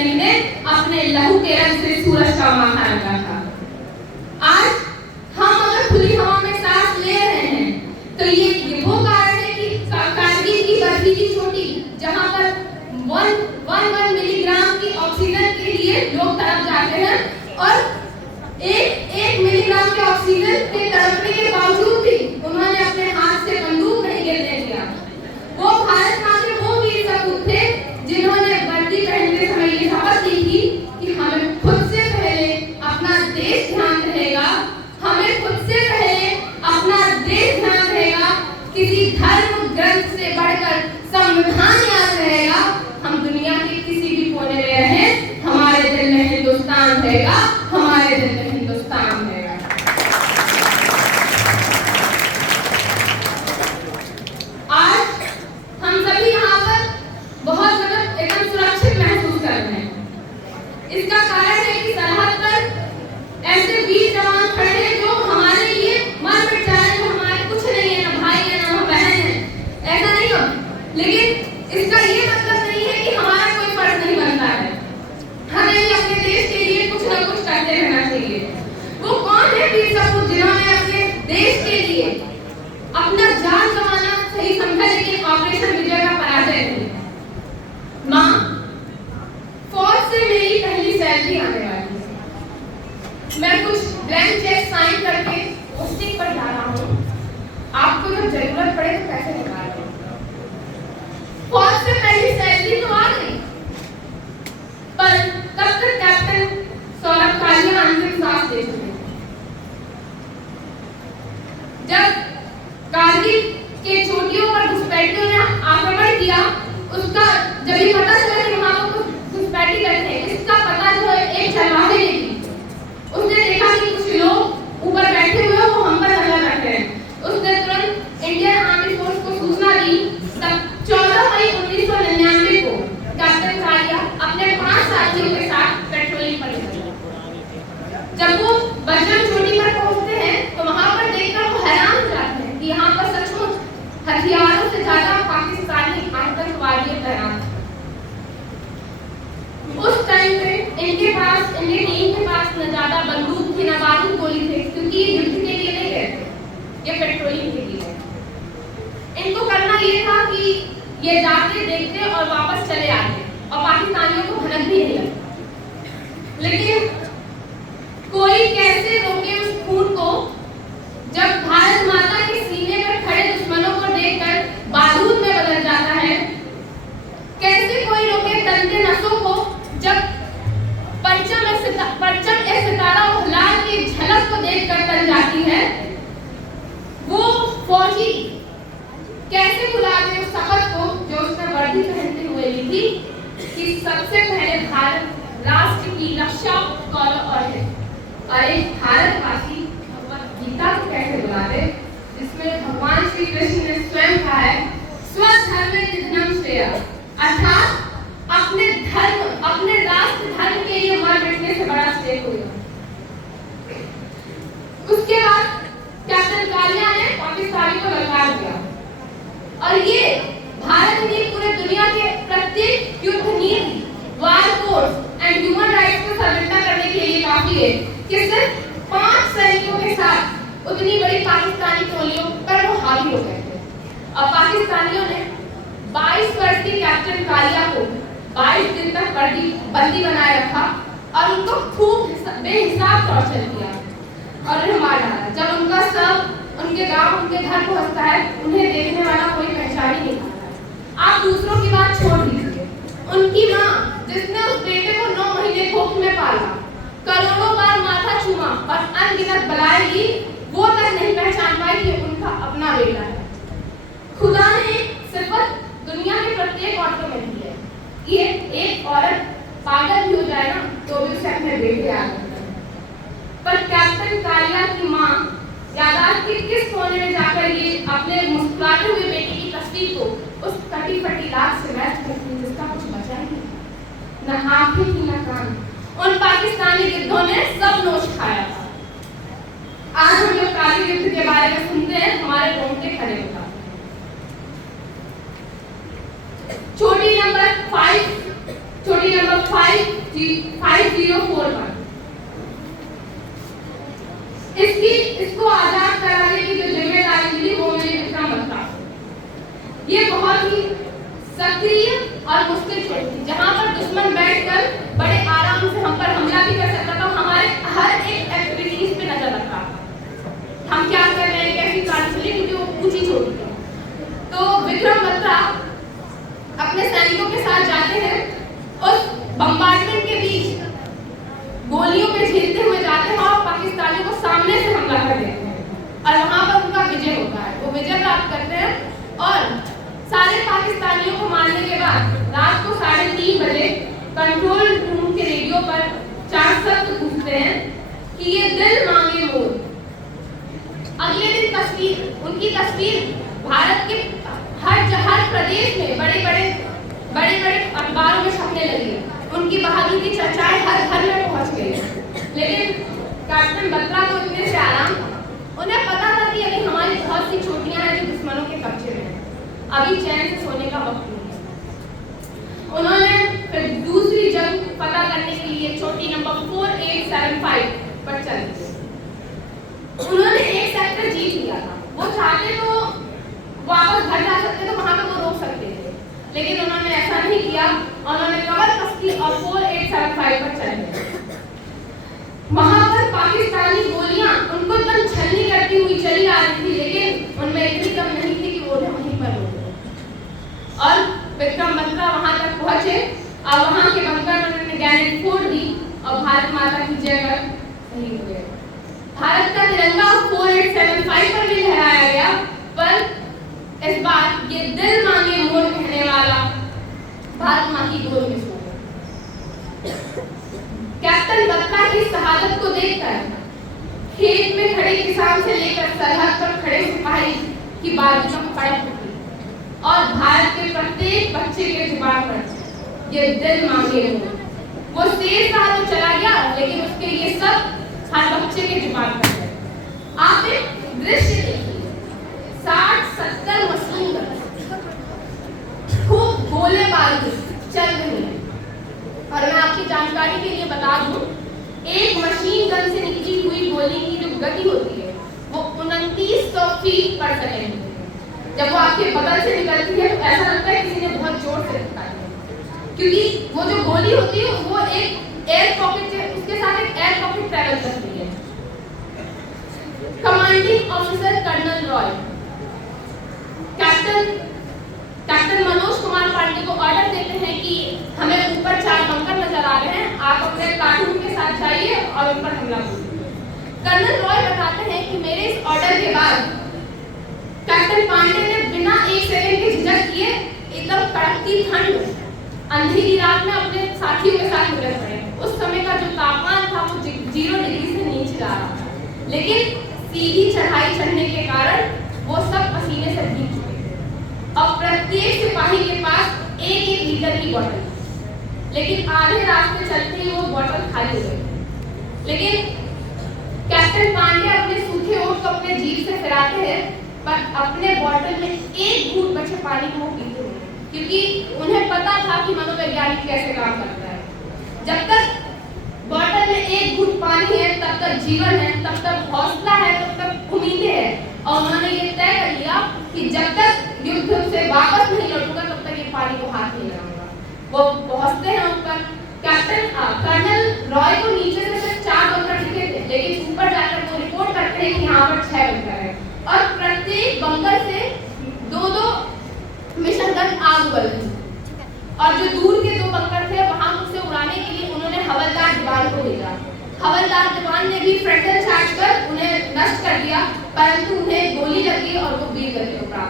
सैनिक ने अपने लहू के रंग से सूरज का माथा रंगा था। आज हम अगर खुली हवा में सांस ले रहे हैं तो ये वो कारण है कि कारगिल की बर्फीली चोटी, जहां पर 1 मिलीग्राम की ऑक्सीजन के लिए लोग तड़प जाते हैं और एक मिलीग्राम के ऑक्सीजन के तड़पने के बावजूद भी उन्होंने अपने हाथ से बंदूक नहीं गिरने दिया। वो भारत माँ के वो वीर सपूत थे जिन्होंने वर्दी पहनते समय ये शपथ ली थी कि हमें खुद से पहले अपना देश ध्यान रहेगा, हमें खुद से पहले अपना देश ध्यान रहेगा, किसी धर्म ग्रंथ से बढ़कर संविधान याद रहेगा। हम दुनिया के किसी भी कोने में रहें, हमारे दिल में हिंदुस्तान रहेगा, हमारे दिल में हिंदुस्तान रहेगा। आज हम सभी यहाँ पर बहुत एकदम सुरक्षित महसूस कर रहे हैं। इसका कारण है कि सरहद पर ऐसे वीर जवान खड़े हैं जो हमारे लिए मर मिट जाए, जो हमारे कुछ नहीं है, ना भाई है ना बहन है, ऐसा नहीं हो। लेकिन इसका ये मतलब नहीं है कि हमारा कोई फर्ज नहीं बनता है। हमें भी अपने देश के लिए कुछ ना कुछ करते रहना चाहिए। वो कौन है वीर सपूत जिन्होंने अपने देश के लिए अपना जान गंवाना सही समझा, लेकिन ऑपरेशन विजय का पराजय नहीं। माँ, फौज से मेरी पहली सैलरी आने वाली है। मैं कुछ ब्लैंक चेक साइन करके पोस्टिंग पर जा रहा हूँ। आपको जब जरूरत पड़े तो पैसे निकाल लो। फौज से पहली सैलरी तो आ गई, पर तब तक कैप्टन सौरभ कालिया अंतिम सांस दे चुके। जब कारगिल के चोटियों पर घुसपैठियों ने आक्रमण किया, उसका जब ये पता चला कि वहां पर घुसपैठी बैठे हैं, इसका पता जो है एक चरवाहे ने की। उसने देखा कि कुछ लोग ऊपर बैठे हुए वो हम पर हमला करते हैं। उसने तुरंत इंडियन आर्मी फोर्स को सूचना दी। तब 14 मई 1999 को कैप्टन कालिया अपने 5 साथियों के साथ पेट्रोलिंग पर निकले। जब वो बजरंग चोटी पर पहुंचते हैं तो वहां पर देखकर वो हैरान हो जाते हैं कि यहाँ पर सचमुच हथियारों से ज्यादा पाकिस्तानी आतंकवादी तैनात। उस टाइम पे इनके पास, इंडियन टीम के पास न ज्यादा बंदूक थी न बारूद गोली थे, क्योंकि ये युद्ध के लिए नहीं गए थे, ये पेट्रोलिंग के लिए। इनको करना ये था कि ये जाते देखते और वापस चले आते और पाकिस्तानियों को भनक भी नहीं लगती। लेकिन कोई कैसे रोके उस खून को, जब भारत माता के सीने पर खड़े दुश्मनों को देखकर बारूद में बदल जाता है। कैसे कोई रोके तन के नसों को, जब परचम ए सितारा और हिलाल की झलक को देखकर तन जाती है। वो फौजी कैसे भुला दे उस शपथ को जो उसने वर्दी पहनते हुए ली थी कि सबसे पहले भारत राष्ट्र की रक्षा करो और है। और एक भारतवासी भगवत गीता को कैसे भुला दे, जिसमें भगवान श्री कृष्ण ने स्वयं कहा है, स्वधर्मे निधनम श्रेय, अर्थात अपने धर्म, अपने राष्ट्र धर्म के लिए मर मिटने से बड़ा श्रेय कोई नहीं। उसके बाद कैप्टन कालिया ने पाकिस्तानी को ललकार दिया और ये भारत ने पूरे दुनिया के प्रत्येक युद्ध नीति, वार कोड्स एंड ह्यूमन राइट्स को सर्वथा करने के लिए काफी है कि सिर्फ 5 सैनिकों के साथ उतनी बड़ी पाकिस्तानी टोलियों पर वो हावी हो गए थे। और पाकिस्तानियों ने 22 वर्षीय कैप्टन कालिया को 22 दिन तक बंदी बनाए रखा और उनको खूब बेहिसाब टॉर्चर किया और उन्हें मार डाला। जब उनका शव उनके गांव, उनके घर पहुंचता है, उन्हें देखने वाला कोई पहचान ही नहीं पाता। आप दूसरों की बात छोड़ दीजिए, उनकी माँ जिसने उस बेटे को 9 महीने कोख में पाला, करोड़ों बार माथा चूमा और अनगिनत बलाएं ली, वो तक नहीं पहचान पाई कि उनका अपना बेटा है। खुदा ने सिफत दुनिया के प्रत्येक औरतों में दी है। ये एक औरत पागल भी हो जाए ना तो भी उसे अपने बेटे याद करता है। पर कैप्टन कालिया की माँ यादाश्त के किस कोने में जाकर ये अपने मुस्कुराते हुए बेटे की तस्वीर को उस कटी फटी लाश से मैच करती है जिसका कुछ बचा ही नहीं, न आंखें थी न कान। उन पाकिस्तानी गिद्धों ने सब नोच खाया था। आज हम लोग कारगिल युद्ध के बारे में सुनते हैं, हमारे रोंगटे खड़े होता है। चोटी नंबर 5, चोटी चोटी नंबर 5041। इसको आजाद कराने की जो जिम्मेदारी मिली वो मिली विक्रम बत्रा। ये बहुत ही सक्रिय और मुश्किल चोट थी, जहां पर दुश्मन बैठकर बड़े आराम से हम पर हमला भी कर सकता था, हमारे हर एक एक्टिविटीज पे नजर रख रहा था, हम क्या कर रहे हैं, कैसी कार्य चली, क्योंकि वो ऊंची चोटी थी। तो विक्रम बत्रा अपने सैनिकों के साथ जाते हैं, उस बम्बार्डमेंट के बीच गोलियों पे झेलते हुए जाते हैं और पाकिस्तानियों को सामने से हमला कर देते हैं और वहां पर उनका विजय होता है। वो विजय प्राप्त करते हैं और सारे पाकिस्तानियों को मारने के बाद रात को 3:30 बजे कंट्रोल रूम के रेडियो पर 4 शब्द पूछते हैं कि ये दिल मांगे मोर। अगले दिन उनकी तस्वीर भारत के हर प्रदेश में बड़े बड़े अखबारों में छपने लगी। उनकी बहादुरी की चर्चाएं हर घर में पहुंच गई। लेकिन कैप्टन बत्रा को इतने से आराम, उन्हें पता था कि अभी हमारी बहुत सी चोटियां हैं जो दुश्मनों के कब्जे में हैं, अभी चैन से सोने का वक्त नहीं है। उन्होंने फिर दूसरी जंग पता करने के लिए चोटी नंबर 4875 पर चल दी। उन्होंने एक सेक्टर जीत लिया था, वो चाहते तो वापस घर जा सकते थे, वहां पे वो रोक सकते थे, लेकिन उन्होंने ऐसा नहीं किया। उन्होंने कमर कस की और 4875 पर चल गए। वहां पर पाकिस्तानी गोलियां उनको एकदम छलनी करती हुई चली आ रही थी, लेकिन उनमें इतनी कम नहीं थी कि वो उन्हें वहीं पर रोक दें। और विक्रम बत्रा वहां तक पहुंचे और वहां के बंकर में उन्होंने ग्रेनेड फोड़ दी और भारत माता की जय कर शहीद हुए। भारत का तिरंगा 4875 पर भी लहराया गया, पर इस बार ये दिल मांगे मोर कहने वाला भारत मां की गोद में सो गया। कैप्टन बत्रा की शहादत को देखकर खेत में खड़े किसान से लेकर सरहद पर खड़े सिपाही की बाजुओं में पड़ उठी और भारत के प्रत्येक बच्चे के जुबान पर ये दिल मांगे मोर। वो तेज रहा तो चला गया, लेकिन उसके ये सब हर बच्चे के जुबान पर है। आप एक दृश्य देखिए, 60-70 मशीन गन, खूब गोले बारूद चल रही है। और मैं आपकी जानकारी के लिए बता दूं, एक मशीन गन से निकली हुई गोली की जो गति होती है वो 2900 फीट पर सेकंड होती है। जब वो आपके बगल से निकलती है तो ऐसा लगता है किसी ने बहुत जोर से निकाली है, क्योंकि वो जो गोली होती है वो एक एयर पॉकेट, उसके साथ एक एयर पॉकेट ट्रैवल करती है। Commanding officer colonel Roy captain Manoj Kumar Pandey को ऑर्डर देते हैं कि हमें ऊपर 4 बंकर नजर आ रहे हैं, आप अपने प्लाटून के साथ जाइए और उन पर हमला कीजिए। कर्नल रॉय बताते हैं कि मेरे इस ऑर्डर के बाद कैप्टन पांडे ने बिना 1 सेकंड के झिझक किए एकदम कड़कती ठंड अंधेरी रात में अपने साथियों के साथ निकल पड़े। उस समय का जो तापमान था वो 0 डिग्री से नीचे जा रहा था, लेकिन सीधी चढ़ाई चढ़ने के कारण वो सब पसीने से भीग चुके थे। अब प्रत्येक सिपाही के पास 1-1 लीटर की बोतल, लेकिन आधे रास्ते चलते ही वो बोतल खाली हो गई। लेकिन कैप्टन पांडे अपने सूखे ओठ को अपने जीभ से फिराते हैं, पर अपने बोतल में 1 घूंट बचे पानी को वो पीते हैं, क्योंकि उन्हें पता था कि मनोवैज्ञानिक कैसे काम करता है। जब तक बोतल में 1 घूंट पानी है तब तक जीवन है, तब तक हौसला है, तब तक उम्मीदें हैं। और उन्होंने ये तय कर लिया कि जब तक युद्ध से वापस नहीं लौटूंगा तब तक ये पानी को हाथ नहीं लगाऊंगा। वो पहुंचते हैं ऊपर। कर्नल रॉय को नीचे से सिर्फ 4 बंकर दिखे थे, लेकिन ऊपर जाकर वो रिपोर्ट करते हैं कि यहाँ पर 6 बंकर है और प्रत्येक बंकर से 2-2 मिशन गन आग उगल रही। और जो दूर के 2 बंकर थे वहां उसे उड़ाने के लिए उन्होंने हवलदार दीवान को भेजा। हवलदार दीवान ने भी फ्रंटल चार्ज कर उन्हें नष्ट कर दिया, परंतु उन्हें गोली लगी और वो वीर गति को प्राप्त